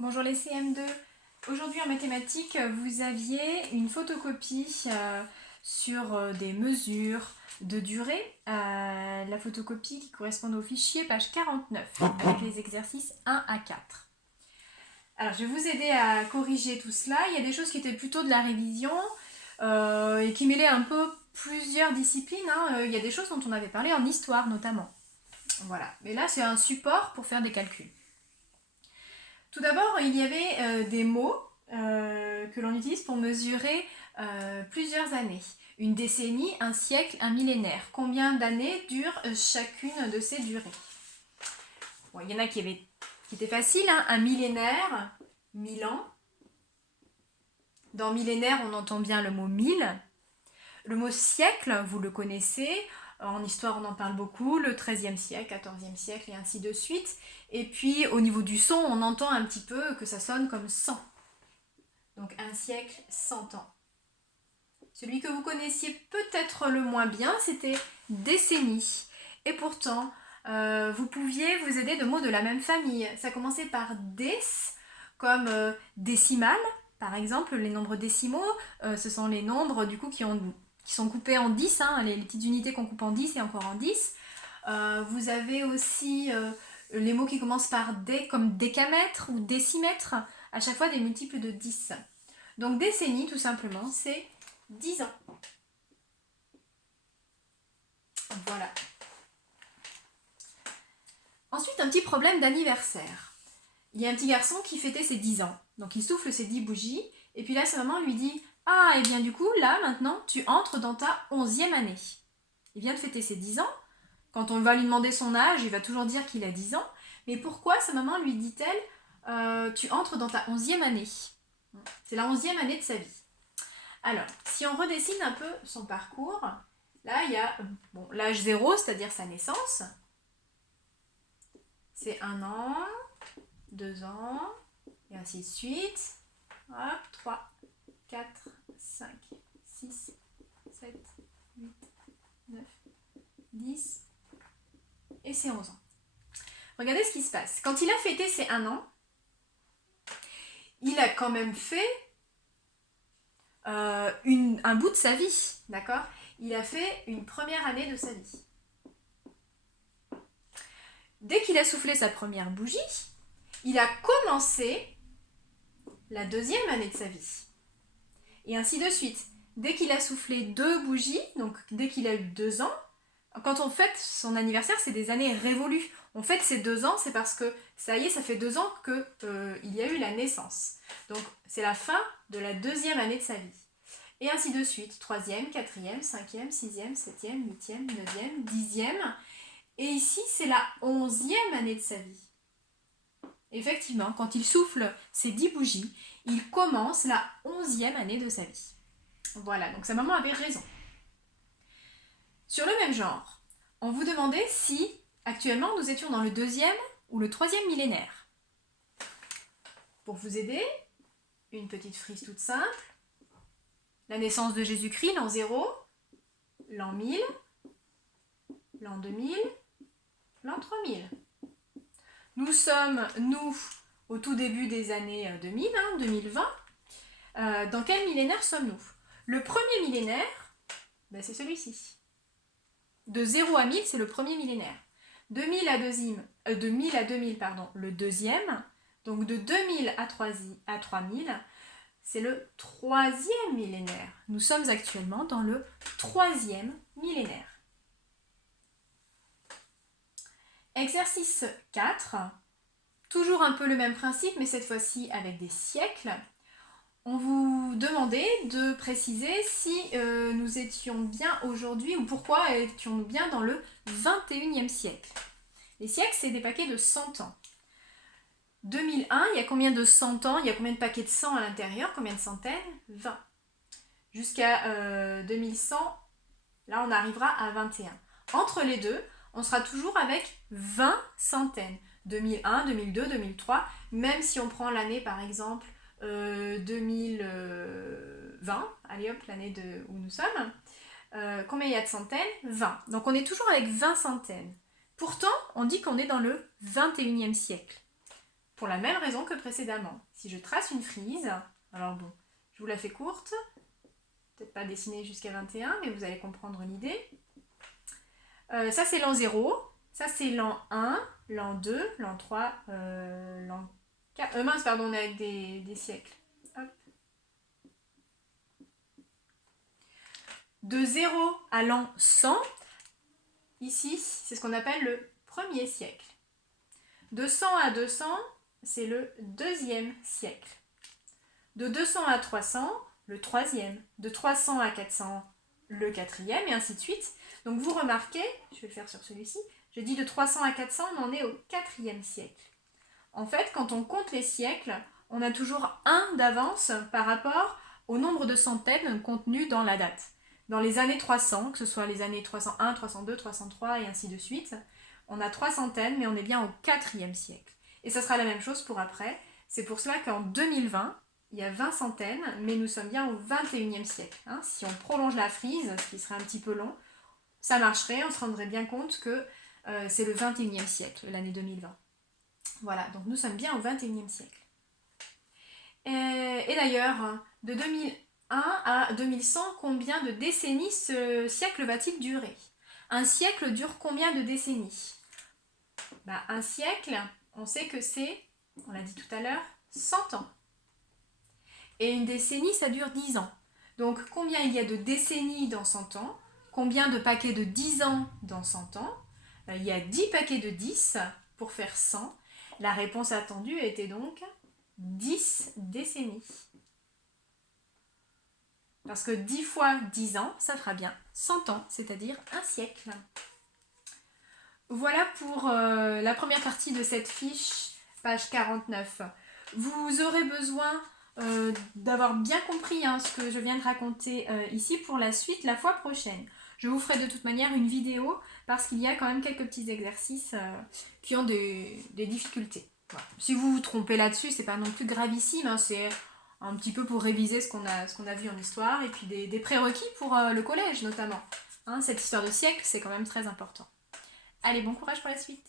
Bonjour les CM2. Aujourd'hui en mathématiques, vous aviez une photocopie sur des mesures de durée. La photocopie qui correspond au fichier page 49 avec les exercices 1 à 4. Alors je vais vous aider à corriger tout cela. Il y a des choses qui étaient plutôt de la révision et qui mêlaient un peu plusieurs disciplines. Il y a des choses dont on avait parlé en histoire notamment. Voilà. Mais là c'est un support pour faire des calculs. Tout d'abord, il y avait des mots que l'on utilise pour mesurer plusieurs années. Une décennie, un siècle, un millénaire. Combien d'années dure chacune de ces durées? Bon, il y en a qui étaient faciles. Un millénaire, 1000 ans. Dans millénaire, on entend bien le mot 1000. Le mot siècle, vous le connaissez. En histoire, on en parle beaucoup, le XIIIe siècle, XIVe siècle et ainsi de suite. Et puis, au niveau du son, on entend un petit peu que ça sonne comme 100. Donc, un siècle, 100 ans. Celui que vous connaissiez peut-être le moins bien, c'était décennie. Et pourtant, vous pouviez vous aider de mots de la même famille. Ça commençait par des, comme décimal, par exemple. Les nombres décimaux, ce sont les nombres du coup qui sont coupés en 10, les petites unités qu'on coupe en 10 et encore en 10. Vous avez aussi les mots qui commencent par dé, comme décamètre ou décimètre, à chaque fois des multiples de 10. Donc décennie, tout simplement, c'est 10 ans. Voilà. Ensuite, un petit problème d'anniversaire. Il y a un petit garçon qui fêtait ses 10 ans. Donc il souffle ses 10 bougies. Et puis là, sa maman lui dit « Ah, et bien du coup, là, maintenant, tu entres dans ta 11e année. » Il vient de fêter ses 10 ans. Quand on va lui demander son âge, il va toujours dire qu'il a 10 ans. Mais pourquoi sa maman lui dit-elle Tu entres dans ta 11e année. C'est la 11e année de sa vie. Alors, si on redessine un peu son parcours, là, il y a l'âge 0, c'est-à-dire sa naissance. C'est 1 an, 2 ans, et ainsi de suite. Hop, 3, 4, 5, 6, 7, 8, 9, 10, et c'est 11 ans. Regardez ce qui se passe. Quand il a fêté ses 1 an, il a quand même fait un bout de sa vie, d'accord? Il a fait une première année de sa vie. Dès qu'il a soufflé sa première bougie, il a commencé la 2e année de sa vie. Et ainsi de suite. Dès qu'il a soufflé 2 bougies, donc dès qu'il a eu 2 ans, quand on fête son anniversaire, c'est des années révolues. On fête ses 2 ans, c'est parce que ça y est, ça fait 2 ans qu'il y a eu la naissance. Donc c'est la fin de la 2e année de sa vie. Et ainsi de suite, 3e, 4e, 5e, 6e, 7e, 8e, 9e, 10e. Et ici, c'est la 11e année de sa vie. Effectivement, quand il souffle ses 10 bougies, il commence la 11e année de sa vie. Voilà, donc sa maman avait raison. Sur le même genre, on vous demandait si, actuellement, nous étions dans le 2e ou le 3e millénaire. Pour vous aider, une petite frise toute simple. La naissance de Jésus-Christ, l'an 0, l'an 1000, l'an 2000, l'an 3000. Nous sommes, au tout début des années 2000, 2020. Dans quel millénaire sommes-nous? Le premier millénaire, c'est celui-ci. De 0 à 1000, c'est le premier millénaire. De 1000 à 2000, le deuxième. Donc de 2000 à 3000, c'est le 3e millénaire. Nous sommes actuellement dans le 3e millénaire. Exercice 4. Toujours un peu le même principe, mais cette fois-ci avec des siècles. On vous demandait de préciser si nous étions bien aujourd'hui ou pourquoi étions-nous bien dans le 21e siècle. Les siècles, c'est des paquets de 100 ans. 2001, il y a combien de 100 ans? Il y a combien de paquets de 100 à l'intérieur? Combien de centaines? 20. Jusqu'à 2100, là on arrivera à 21. Entre les deux, on sera toujours avec 20 centaines. 2001, 2002, 2003, même si on prend l'année par exemple 2020, allez hop, l'année où nous sommes, combien il y a de centaines? 20. Donc on est toujours avec 20 centaines. Pourtant, on dit qu'on est dans le 21e siècle. pour la même raison que précédemment. Si je trace une frise, alors bon, je vous la fais courte, peut-être pas dessiner jusqu'à 21, mais vous allez comprendre l'idée. Ça c'est l'an 0, ça c'est l'an 1, l'an 2, l'an 3, l'an 4, mince pardon, on est avec des siècles. Hop. De 0 à l'an 100, ici c'est ce qu'on appelle le premier siècle. De 100 à 200, c'est le deuxième siècle. De 200 à 300, le troisième. De 300 à 400, le quatrième, et ainsi de suite. Donc vous remarquez, je vais le faire sur celui-ci, j'ai dit de 300 à 400, on en est au 4e siècle. En fait, quand on compte les siècles, on a toujours un d'avance par rapport au nombre de centaines contenues dans la date. Dans les années 300, que ce soit les années 301, 302, 303 et ainsi de suite, on a 3 centaines, mais on est bien au 4e siècle. Et ça sera la même chose pour après. C'est pour cela qu'en 2020, il y a 20 centaines, mais nous sommes bien au 21e siècle. Si on prolonge la frise, ce qui serait un petit peu long, ça marcherait, on se rendrait bien compte que c'est le 21e siècle, l'année 2020. Voilà, donc nous sommes bien au 21e siècle. Et d'ailleurs, de 2001 à 2100, combien de décennies ce siècle va-t-il durer? Un siècle dure combien de décennies? Un siècle, on sait que c'est, on l'a dit tout à l'heure, 100 ans. Et une décennie, ça dure 10 ans. Donc combien il y a de décennies dans 100 ans? Combien de paquets de 10 ans dans 100 ans? Il y a 10 paquets de 10 pour faire 100. La réponse attendue était donc 10 décennies. Parce que 10 fois 10 ans, ça fera bien 100 ans, c'est-à-dire un siècle. Voilà pour la première partie de cette fiche, page 49. Vous aurez besoin d'avoir bien compris ce que je viens de raconter ici pour la suite la fois prochaine. Je vous ferai de toute manière une vidéo parce qu'il y a quand même quelques petits exercices qui ont des difficultés. Voilà. Si vous vous trompez là-dessus, c'est pas non plus gravissime, c'est un petit peu pour réviser ce qu'on a vu en histoire et puis des prérequis pour le collège notamment. Cette histoire de siècle, c'est quand même très important. Allez, bon courage pour la suite!